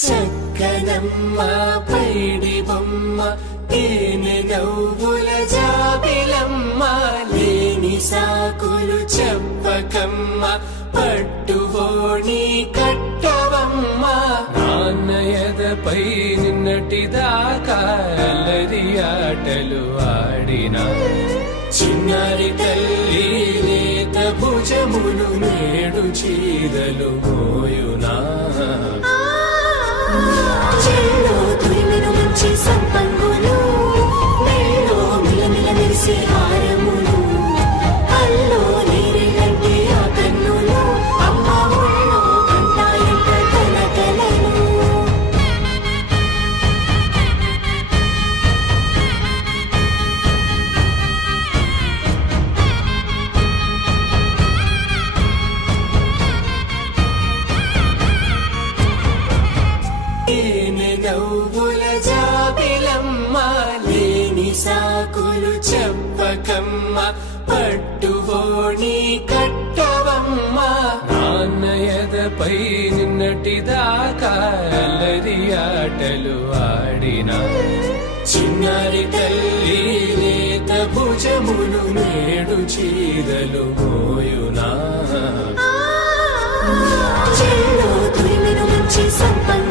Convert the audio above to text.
చక్కనమ్మ పైడి బొమ్మ తేనె నవ్వుల జాబిలమ్మ లేని సాకులు చెప్పకమ్మ పట్టువోణి కట్టవమ్మ నాన్నయదపై నిన్నటిదాకా అల్లరి ఆటలు ఆడినా చిన్నారి తల్లి లేత భుజములు నేడు చీరలు మోయునా చెల్లో తురిమెను మంచి సంపంగులు మెల్లో మిలమిల మెరిసే హారములు అల్లో నీరెళ్ళంటే ఆ కన్నులు అమ్మ ఒళ్ళో కంటాయంట కలకలను నవ్వుల జాబిలమ్మ లేని సాకులు చెప్పకమ్మ పట్టువోణి కట్టవమ్మ నాన్నయదపై నిన్నటిదాకా అల్లరి ఆటలు ఆడినా చిన్నారి తల్లి లేత భుజములు నేడు చీరలు మోయునా చెల్లో తురిమెను మంచి సంపంగులు